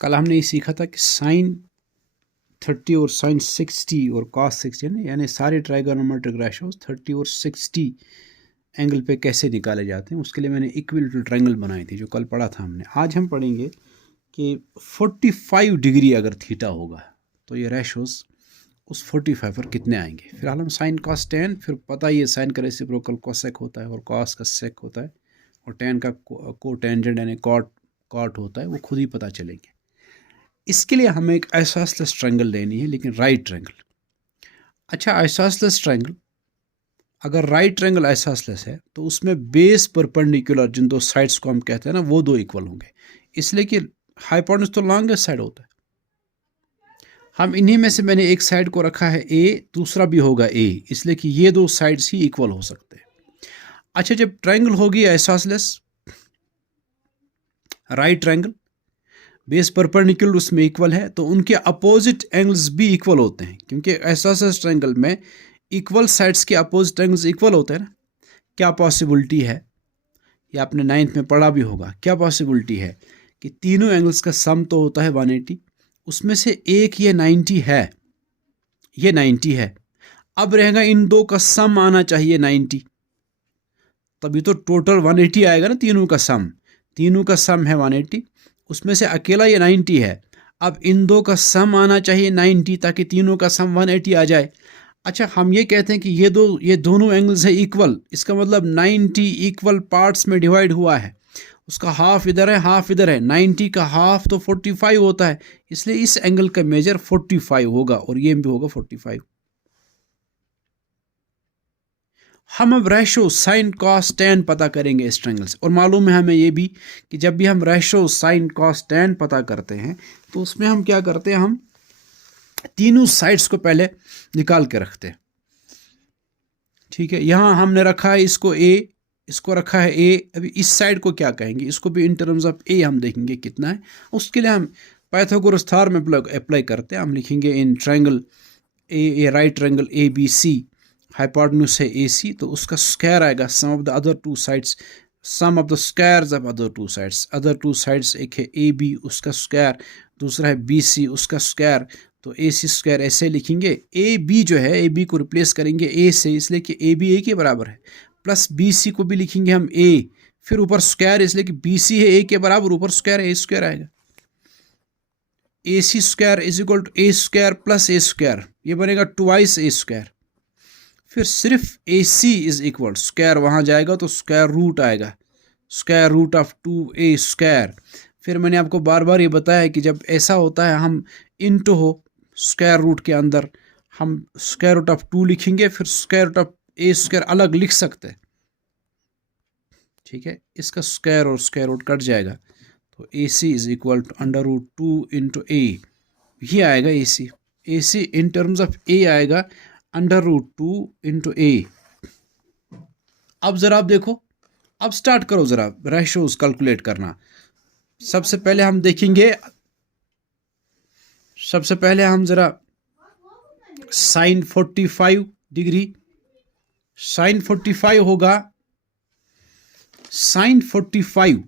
कल हमने ये सीखा था कि साइन 30 और साइन 60 और कॉस 60 यानी सारे ट्राइगोनोमेट्रिक रेशोज 30 और 60 एंगल पे कैसे निकाले जाते हैं, उसके लिए मैंने इक्विलेटरल ट्रायंगल बनाई थी जो कल पढ़ा था हमने। आज हम पढ़ेंगे कि 45 डिग्री अगर थीटा होगा तो ये रेशोज उस 45 पर कितने आएंगे। फिलहाल हम साइन कॉस टेन, फिर पता ही है साइन का रेसिप्रोकल कोसेक होता है और कॉस का सेक होता है और टेन का को टेंजेंट यानी कॉट होता है, वो खुद ही पता चलेंगे। इसके लिए हमें एक आइसोसेलेस ट्रायंगल लेनी है, लेकिन राइट ट्रायंगल। अच्छा, आइसोसेलेस ट्रायंगल, अगर राइट ट्रायंगल आइसोसेलेस है तो उसमें बेस परपेंडिकुलर जिन दो साइड्स को हम कहते हैं ना, वो दो इक्वल होंगे, इसलिए कि हाइपोटेन्यूज तो लॉन्गेस्ट साइड होता है। हम इन्हीं में से मैंने एक साइड को रखा है ए, दूसरा भी होगा ए, इसलिए कि ये दो साइड्स ही इक्वल हो सकते हैं। अच्छा, जब ट्रायंगल होगी isosceles right triangle, base perpendicular उसमें इक्वल है, तो उनके अपोजिट एंगल्स भी इक्वल होते हैं, क्योंकि आइसोसेलेस ट्रायंगल में इक्वल साइड्स के अपोजिट एंगल्स इक्वल होते हैं ना। क्या पॉसिबिलिटी है, ये आपने 9th में पढ़ा भी होगा, क्या पॉसिबिलिटी है कि तीनों एंगल्स का सम तो होता है 180, उसमें से एक ये 90 है, ये 90 है। अब रहेगा इन दो का सम आना चाहिए 90, तभी तो टोटल 180 आएगा ना। तीनों का सम है 180, उसमें से अकेला ये 90 है। अब इन दो का सम आना चाहिए 90 ताकि तीनों का सम 180 आ जाए। अच्छा, हम ये कहते हैं कि ये दोनों एंगल्स है इक्वल, इसका मतलब 90 इक्वल पार्ट्स में डिवाइड हुआ है, उसका हाफ इधर है हाफ इधर है, 90 का हाफ तो 45 होता है, इसलिए इस एंगल का मेजर 45 होगा और ये भी होगा 45। हम अब रेशो साइन कॉस टेन पता करेंगे इस ट्रायंगल से, और मालूम है हमें ये भी कि जब भी हम रेशो साइन कॉस टेन पता करते हैं तो उसमें हम क्या करते हैं, हम तीनों साइड्स को पहले निकाल के रखते हैं। ठीक है, यहां हमने रखा है इसको ए, इसको रखा है ए। अभी इस साइड को क्या कहेंगे, इसको भी इन टर्म्स ऑफ ए हम देखेंगे कितना है। उसके लिए हम पाइथागोरस थ्योरम अप्लाई करते हैं। हम लिखेंगे in triangle a right triangle A B C, hypotenuse है ए सी, तो उसका स्क्वायर आएगा sum of the other two sides, sum of the squares of other two sides. Other two sides एक है ए बी, उसका square, दूसरा है B C, उसका स्क्वायर, तो ए सी स्क्वायर ऐसे लिखेंगे। ए बी जो है, ए बी को रिप्लेस करेंगे ए से, इसलिए कि ए बी ए के बराबर है, प्लस बी सी को भी लिखेंगे हम ए, फिर ऊपर स्क्वायर, इसलिए कि बी सी है ए के बराबर, ऊपर स्क्वायर ए स्क्वायर आएगा। A C square is equal to A square plus A square, ये बनेगा ट्वाइस ए स्क्वायर। फिर सिर्फ A C is equal, square वहां जाएगा तो स्क्वायर रूट आएगा, square root of 2a square. फिर मैंने आपको बार बार ये बताया कि जब ऐसा होता है हम इनटू हो स्क्वायर रूट के अंदर, हम स्क्वायर रूट ऑफ 2 लिखेंगे, फिर square root of a square अलग लिख सकते हैं। ठीक है, इसका स्क्वायर और स्क्वायर रूट कट जाएगा, तो A C is equal to under root 2 into A, ये आएगा A C. A C in terms of ए आएगा अंडर रूट 2 इंटू ए। अब जरा आप देखो, अब स्टार्ट करो जरा रेशोज कैलकुलेट करना। सबसे पहले हम देखेंगे, सबसे पहले हम जरा साइन 45 डिग्री, साइन 45 होगा, साइन 45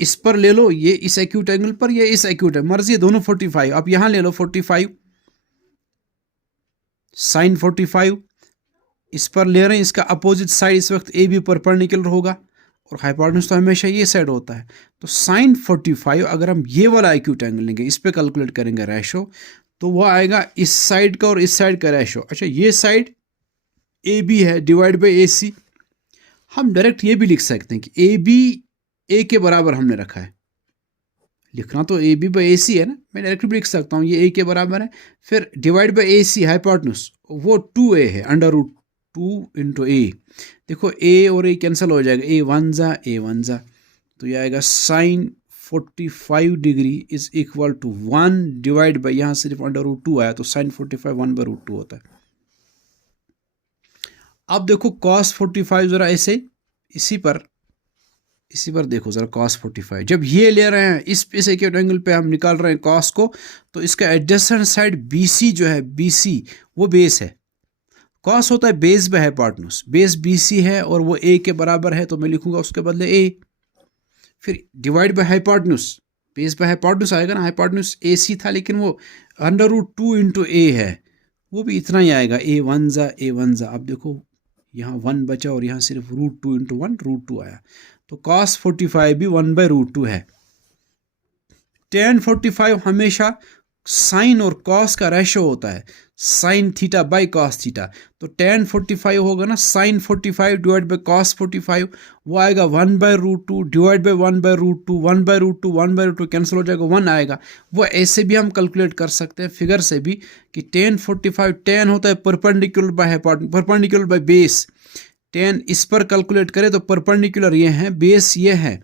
इस पर ले लो, ये इस एक्यूट एंगल पर, ये इस एक्यूट है, मर्जी है दोनों 45। अब यहां ले लो 45, साइन 45 इस पर ले रहे हैं, इसका अपोजिट साइड इस वक्त ए बी परपेंडिकुलर होगा और हाइपोटेन्यूज तो हमेशा ये साइड होता है। तो साइन 45 अगर हम ये वाला एक्यूट एंगल लेंगे, इस पे कैलकुलेट करेंगे रेशो, तो वो आएगा इस साइड का और इस साइड का रेशो। अच्छा, ये साइड ए बी है डिवाइड बाई ए सी, हम डायरेक्ट ये भी लिख सकते हैं कि ए बी ए के बराबर हमने रखा है, लिखना तो ए बी बाई ए सी है ना, मैं डायरेक्ट भी लिख सकता हूँ ये ए के बराबर है, फिर divide by A C hypotenuse वो 2a है, अंडर रूट 2 इंटू ए। देखो ए और ए कैंसिल हो जाएगा, ए वन जा, तो ये आएगा sine 45 degree is equal to 1 divide by, यहाँ सिर्फ अंडर रूट 2 आया तो साइन 45 1 बाई रूट 2 होता है। अब देखो कॉस 45 जरा ऐसे इसी पर देखो जरा कॉस 45, जब ये ले रहे हैं इस एक्यूट एंगल पे हम निकाल रहे हैं कॉस को, तो इसका एडजेसेंट साइड BC जो है, BC वो बेस है, कॉस होता है बेस पे हाइपोटेन्यूज, बेस BC है और वो a के बराबर है, तो मैं लिखूंगा उसके बदले a, फिर डिवाइड बाय हाइपोटेन्यूज, बेस पे हाइपोटेन्यूज आएगा ना, हाइपोटेन्यूज AC था लेकिन वो √2 इंटू A है, वो भी इतना ही आएगा, A1 जा। अब देखो यहाँ 1 बचा और यहाँ सिर्फ √2 इंटू 1 √2 आया, तो cos 45 भी 1/√2 है। tan 45 हमेशा साइन और कॉस का रेशो होता है, sine theta by cos theta. तो tan 45 होगा ना साइन 45 डिवाइड बाई कॉस 45, वो आएगा 1/√2 डिवाइड बाई 1/√2, 1/√2 1/√2 कैंसिल हो जाएगा, 1 आएगा। वो ऐसे भी हम कैलकुलेट कर सकते हैं फिगर से भी कि tan 45 tan होता है perpendicular by perpendicular by base. tan इस पर कैलकुलेट करें तो परपेंडिकुलर ये है, बेस ये है,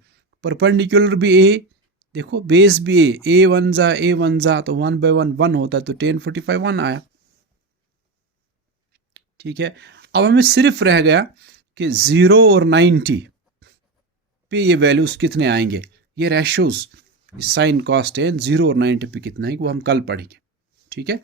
परपेंडिकुलर भी A, देखो बेस भी A1 जा तो 1/1 1 होता है, तो tan 45 1 आया। ठीक है, अब हमें सिर्फ रह गया कि 0 और 90 पे ये वैल्यूज कितने आएंगे, ये रेशोज साइन कॉस tan 0 और 90 पे कितना है वो हम कल पढ़ेंगे। ठीक है।